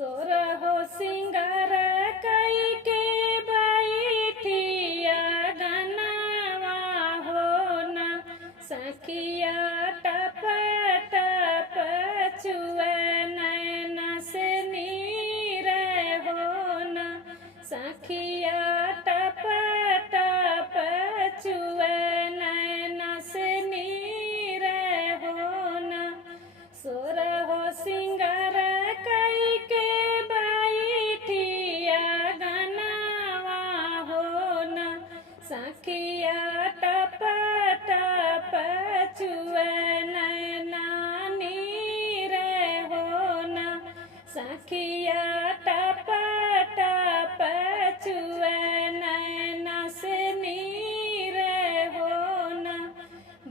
सोरहो सिंगार कई के बैठिया गनवा हो न सखिया टप टप चुए नैन से नीर हो न सखिया टप टप चुए नैन से नीर हो न सोरहो सिंगार कई के बैठिया गनवा हो न सखिया टप टप चुए नैना नीर हो न सखिया टप टप चुए नैना से नीर हो न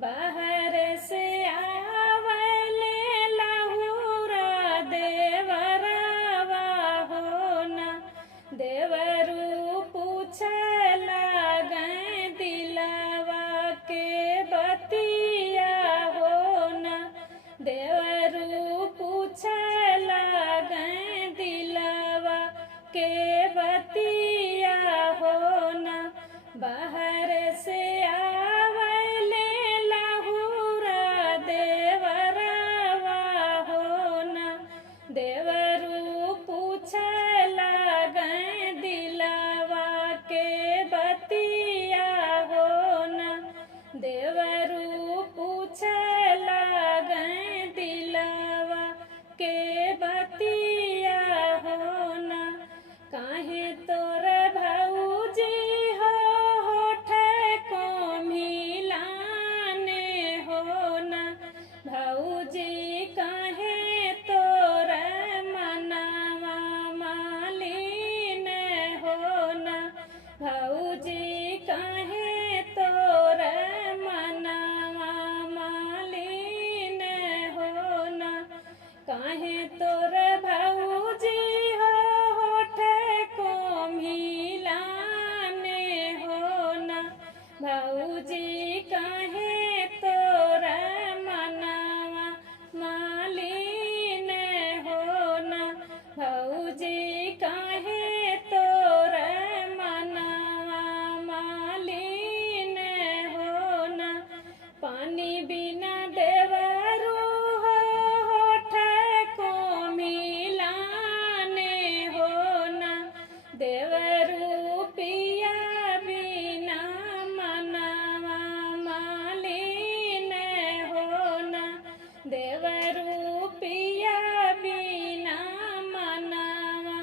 बाहर से आवले लहुरा देवरवा हो न देवरू पूछला गए दिलवा के बतिया हो न देवरू पूछला गए दिलवा के बतिया हो न बाहर से आवले लहुरा देवरवा हो न देवरू पूछला गए दिलवा के बतिया हो न देवरू पूछला गए दिलवा के बतिया हो न काहे तोर भौजी हो होठ को मिलाने हो न भौजी काहे तोर मनवा मालिन हो न भौजी काहे तोर मनवा मालिन हो न काहे तोर भौजी हो होठ को मिलाने हो न भौजी काहे तोर मनवा मालिन हो न भौजी काहे तोर मनवा मालिन हो न पानी बिना देवरू हो होठ को मिलाने हो न देवरू पिया बिना मनवा मालिन हो न देवरू पिया बिना मनवा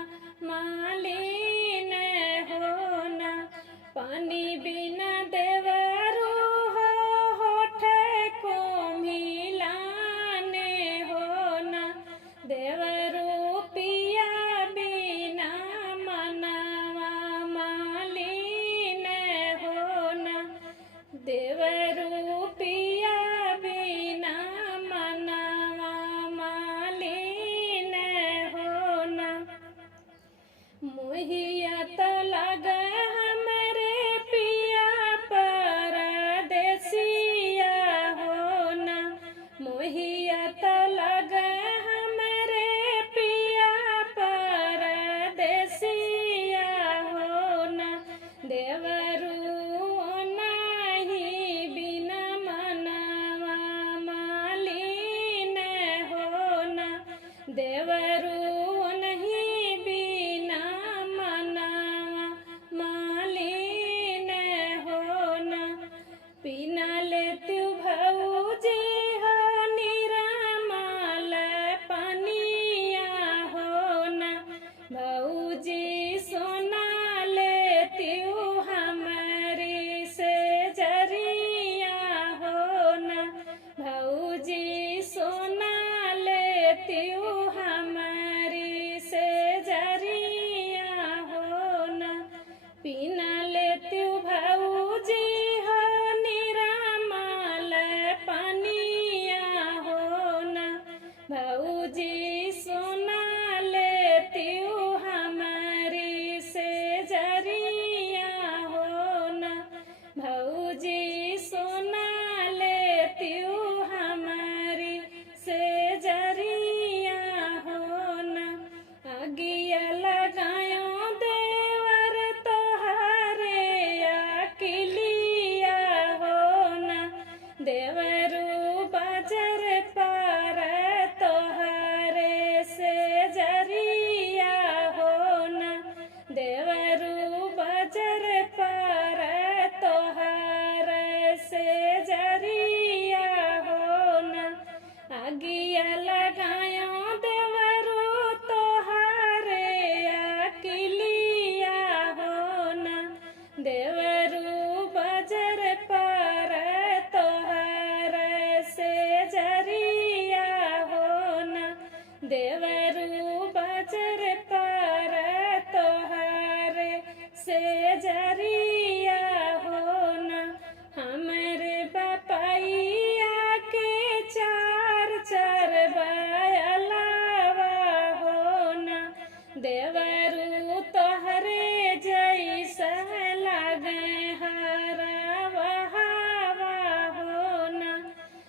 देवरू तोहरे जैसा लागे हरवा हवा हो ना।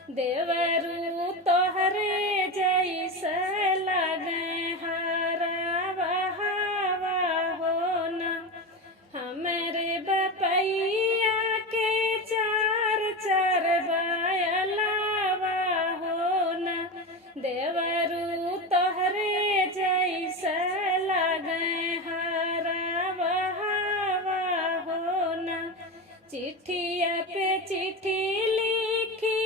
देवरू तोहरे जैसा लागे हरवा हवा हो ना। हमरे बपैया के चार चार बायलावा हो ना। देवरू तोहरे जैसा लागे हरवा हवा हो ना। चिट्ठिया पे चिट्ठी लिखी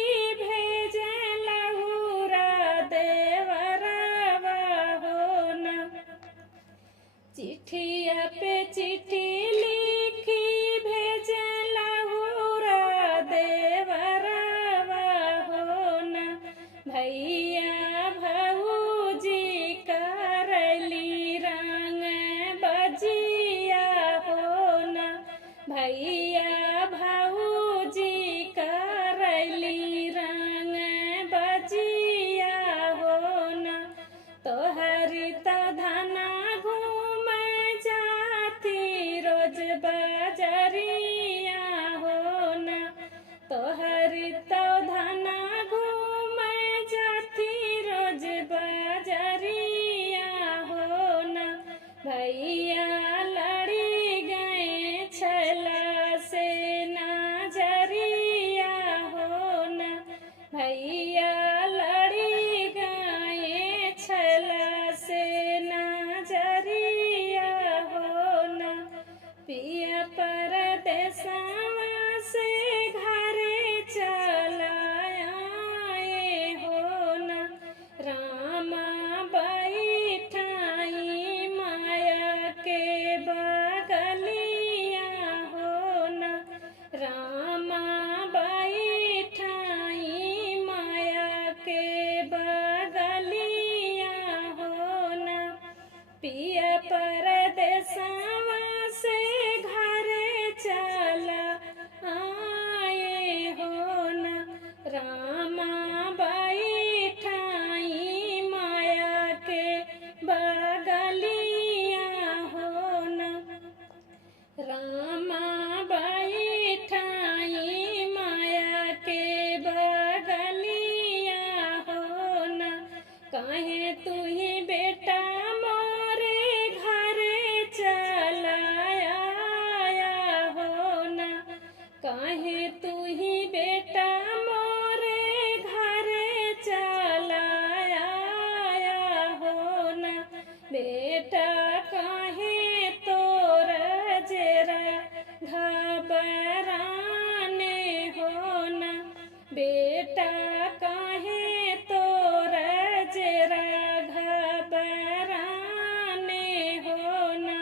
भेजे लहुरा देवरवा हो ना। चिट्ठिया पे चिट्ठी लिखी भेजे लहुरा देवरवा हो ना। भैया भौजी करली रंग बजिया हो ना। भैया भौजी करली रंग बजिया हो ना। तोहरी तो धना घूम जाती रोज बजरिया हो ना। तोहरी तो धना घूम जाती रोज बजरिया हो ना। भैया लड़ी गए छला से नजरिया हो ना। भैया लड़ी गए छला से नजरिया हो ना। पिया परदेसवा से घरे चला आए हो ना। रामा बैठाई माया के बगलिया हो ना। रामा बैठाई माया के बगलिया हो ना। पिया परदेसवा से घरे चला आए हो ना। रामा बैठाई माया के बगलिया हो ना। रामा बैठाई माया के बगलिया हो ना। काहे तू ही बेटा मोरे घरे चला आया हो ना। काहे तू ही बेटा मोरे घरे चला आया हो ना। बेटा काहे तोर जरा घबराने हो ना। बेटा काहे तोर जरा घबराने हो ना।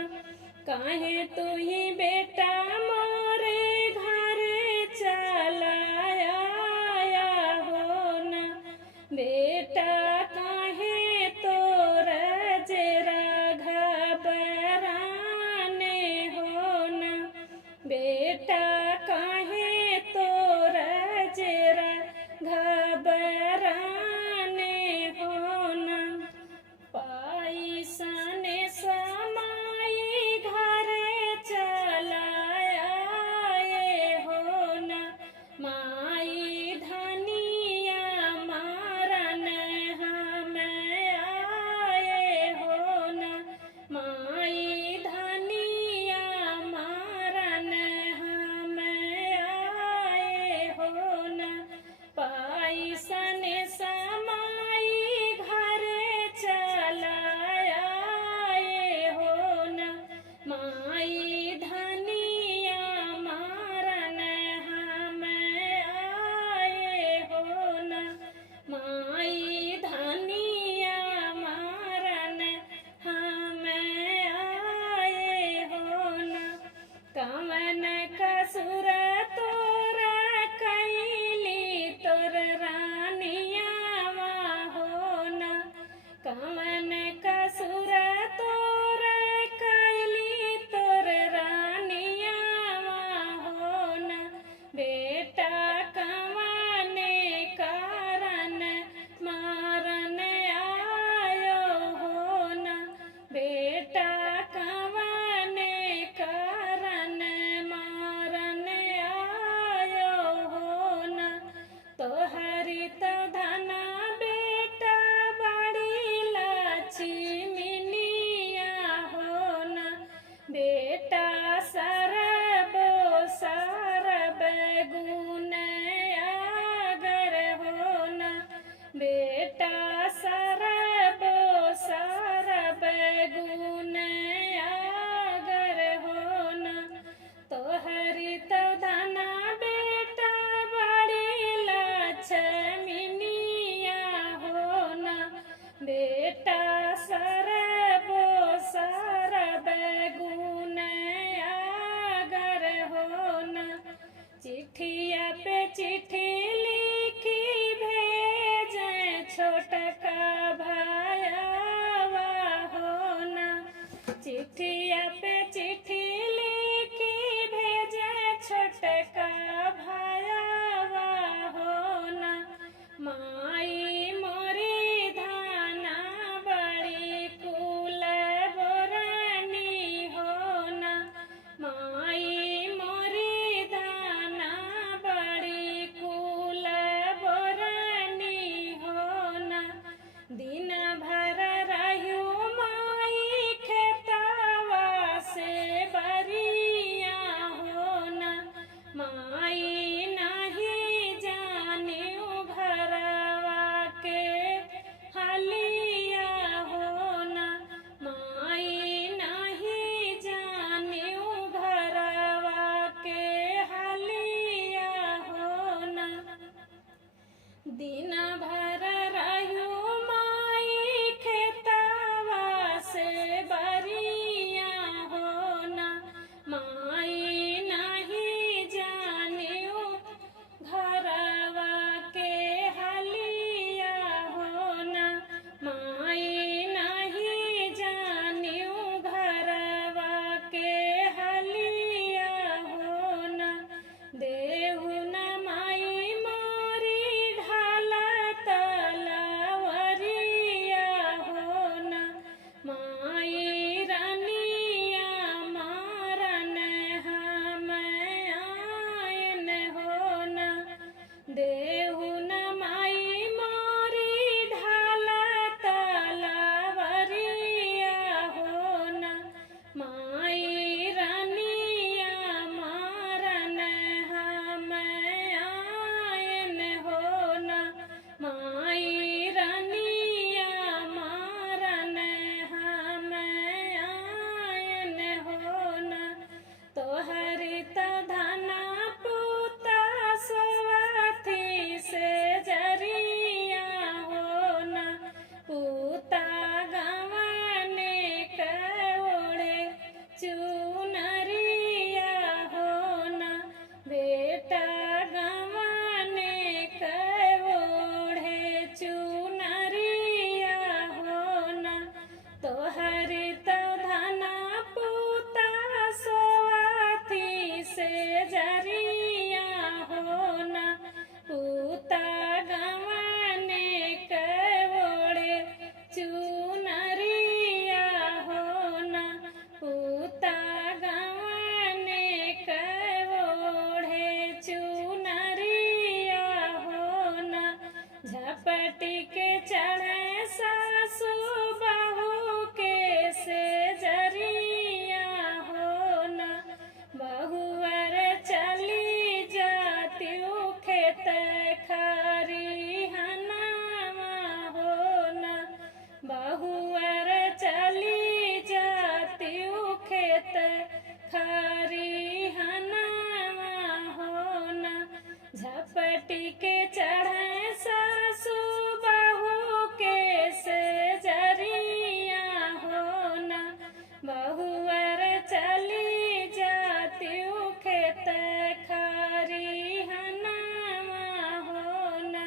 काहे तू ही बेटा मोरे घरे चला आया हो ना। बेटा काहे तोर जरा घबराने हो ना। बेटा काहे तोर जरा घबराने हो ना। पाई सने समाई घरे चला चिट्ठिया पे चिट्ठी लिखी भेजे छोटका भायावा हो ना। माई मोरी धाना बड़ी कुल बोरानी हो ना। माई मोरी धाना बड़ी कुल बोरानी हो ना। दिन भर रहू माई खेतवा से बरिया हो ना। माई नहीं जाने घरवा के हलिया हो ना। माई नहीं जाने घरवा के हलिया हो ना। दिन भर रहू माई खेतवा से बरिया हो ना। माई नहीं जाने घरवा के हलिया हो ना। माई नहीं जाने घरवा के हलिया हो ना। देहु न माई मोरी ढाला तलवरिया हो ना। माई रानिया मारन हम आयन हो ना। देहु न माई मोरी ढाला तलवरिया हो ना। माई रानिया मारन हम आयन हो ना। माई रानिया मारन हम आयन हो ना। तोहरी त धना पूता सोवथी से जरिया हो ना। पूता गवाने के ओढ़े चुनरिया हो ना। बेटा गवाने के ओढ़े चुनरिया हो ना। तोहरी त धना पूता सोवथी से जरिया हो ना। पूता गवाने के ओढ़े चुनरिया हो ना। पूता गवाने के ओढ़े चुनरिया हो ना। झपटी के चढ़े सासू बहू के से जरिया हो ना। बहुअर चली जाती खेत खरिहनवा हो ना। बहुअर चली जाती खेत खरिहनवा हो ना। झपटी के चढ़े सासू बहू के से जरिया हो ना। बहुअर चली जाती खेत खरिहनवा हो ना।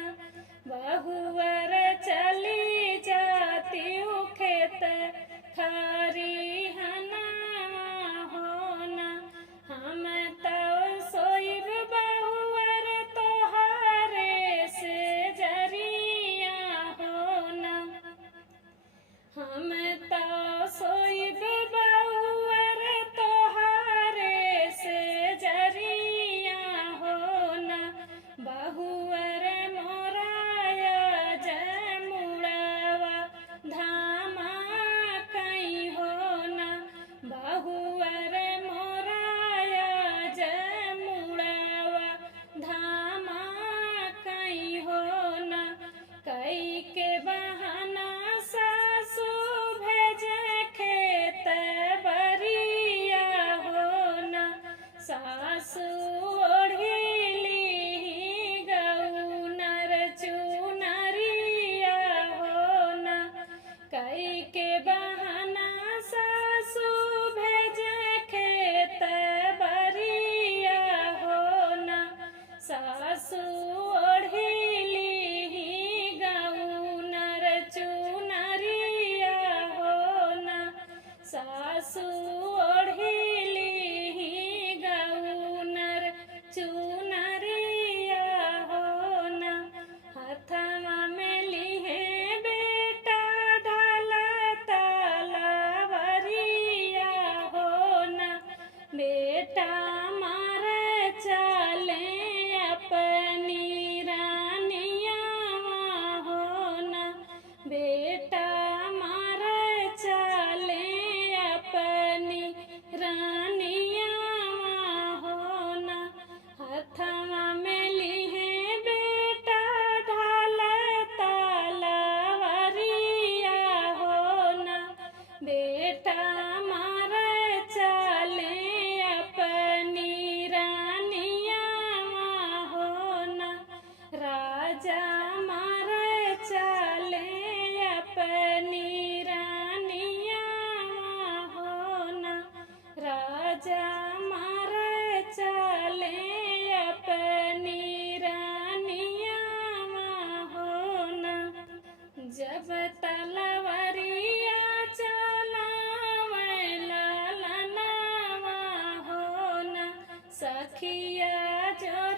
बहुअर चली जाती खेत खरिहनवा हो ना। हम तो सोइब बहुअर तोहरे बेटा मारे चले अपनी रानिया होना, राजा मारे चले अपनी रानिया होना, राजा मारे चले अपनी रानिया होना। जब तलवरिया चलावे ललनवा होना, सखिया जो